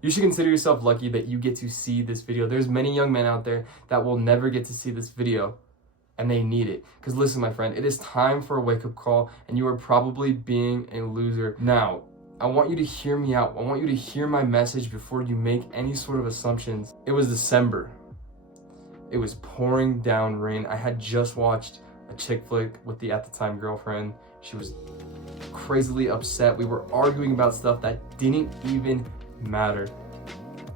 You should consider yourself lucky that you get to see this video. There's many young men out there that will never get to see this video, and they need it. Because listen, my friend, it is time for a wake-up call, and you are probably being a loser. Now, I want you to hear me out. I want you to hear my message before you make any sort of assumptions. It was December. It was pouring down rain. I had just watched a chick flick with the, at the time, girlfriend. She was crazily upset. We were arguing about stuff that didn't even matter.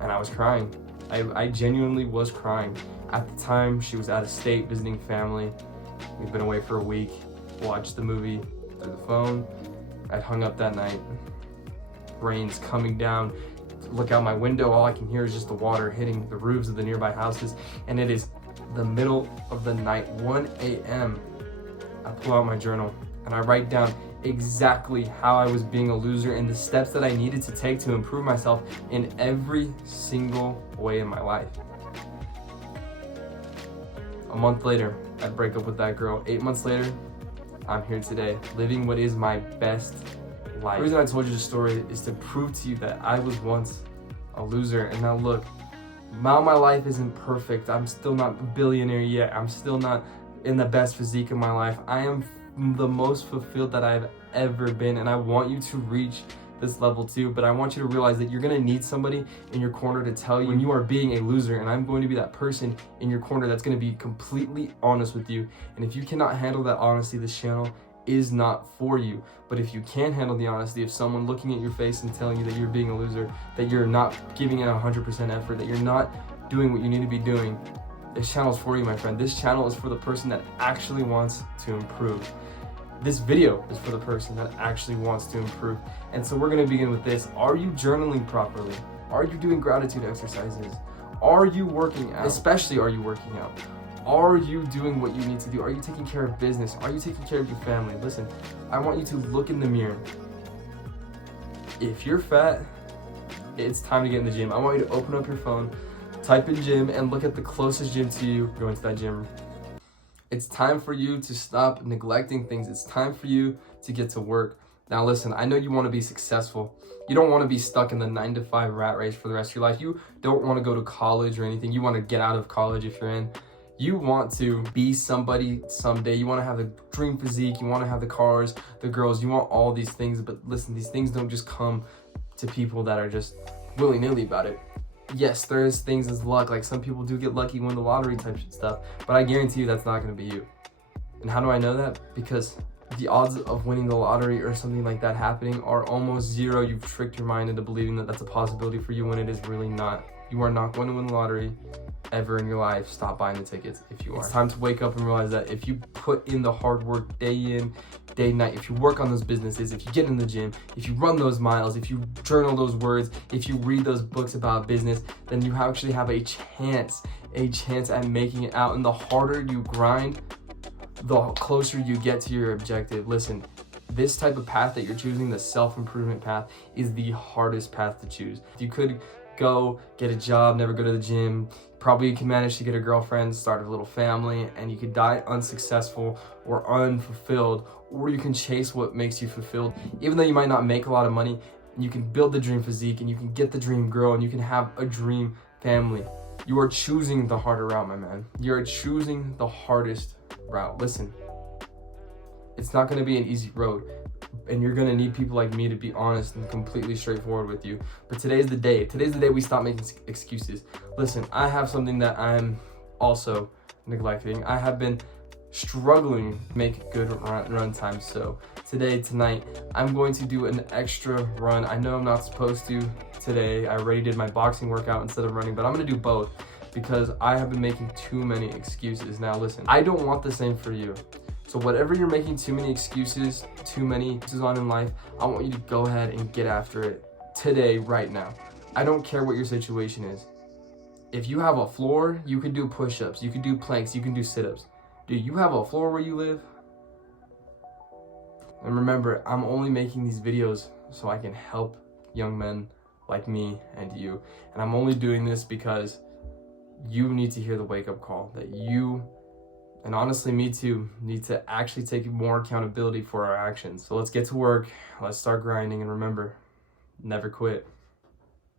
And I was crying. I genuinely was crying. At the time, she was out of state visiting family. We'd been away for a week, watched the movie through the phone. I'd hung up that night. Rain's coming down. Look out my window, all I can hear is just the water hitting the roofs of the nearby houses, and it is the middle of the night, 1 a.m. I pull out my journal and I write down exactly how I was being a loser and the steps that I needed to take to improve myself in every single way in my life. A month later, I'd break up with that girl. 8 months later, I'm here today, living what is my best life. The reason I told you this story is to prove to you that I was once a loser, and now look, now my life isn't perfect. I'm still not a billionaire yet. I'm still not in the best physique of my life. I am the most fulfilled that I've ever been, and I want you to reach this level too, but I want you to realize that you're gonna need somebody in your corner to tell you when you are being a loser, and I'm going to be that person in your corner that's gonna be completely honest with you. And if you cannot handle that honesty, this channel is not for you. But if you can handle the honesty of someone looking at your face and telling you that you're being a loser, that you're not giving it 100% effort, that you're not doing what you need to be doing, this channel is for you, my friend. This channel is for the person that actually wants to improve. This video is for the person that actually wants to improve. And so we're gonna begin with this. Are you journaling properly? Are you doing gratitude exercises? Are you working out? Especially, are you working out? Are you doing what you need to do? Are you taking care of business? Are you taking care of your family? Listen, I want you to look in the mirror. If you're fat, it's time to get in the gym. I want you to open up your phone, type in gym, and look at the closest gym to you. Go into that gym. It's time for you to stop neglecting things. It's time for you to get to work. Now listen, I know you want to be successful. You don't want to be stuck in the 9-to-5 rat race for the rest of your life. You don't want to go to college or anything. You want to get out of college if you're in. You want to be somebody someday. You want to have the dream physique. You want to have the cars, the girls. You want all these things. But listen, these things don't just come to people that are just willy-nilly about it. Yes, there's things as luck. Like some people do get lucky, win the lottery type stuff. But I guarantee you that's not going to be you. And how do I know that? Because the odds of winning the lottery or something like that happening are almost zero. You've tricked your mind into believing that that's a possibility for you when it is really not. You are not going to win the lottery ever in your life. Stop buying the tickets if you are. It's time to wake up and realize that if you put in the hard work day in, day night, if you work on those businesses, if you get in the gym, if you run those miles, if you journal those words, if you read those books about business, then you actually have a chance at making it out. And the harder you grind, the closer you get to your objective. Listen, this type of path that you're choosing, the self-improvement path, is the hardest path to choose. You could go get a job, never go to the gym, probably can manage to get a girlfriend, start a little family, and you could die unsuccessful or unfulfilled, or you can chase what makes you fulfilled. Even though you might not make a lot of money, you can build the dream physique and you can get the dream girl and you can have a dream family. You are choosing the harder route, my man. You are choosing the hardest route. Listen, it's not going to be an easy road, and you're going to need people like me to be honest and completely straightforward with you. But today's the day. Today's the day we stop making excuses. Listen, I have something that I'm also neglecting. I have been struggling to make good run times. So tonight, I'm going to do an extra run. I know I'm not supposed to today. I already did my boxing workout instead of running, but I'm going to do both because I have been making too many excuses. Now listen, I don't want the same for you. So whatever you're making too many excuses on in life, I want you to go ahead and get after it today, right now. I don't care what your situation is. If you have a floor, you can do push-ups, you can do planks, you can do sit-ups. Do you have a floor where you live? And remember, I'm only making these videos so I can help young men like me and you. And I'm only doing this because you need to hear the wake-up call that you, and honestly me too, need to actually take more accountability for our actions. So let's get to work, let's start grinding, and remember, never quit.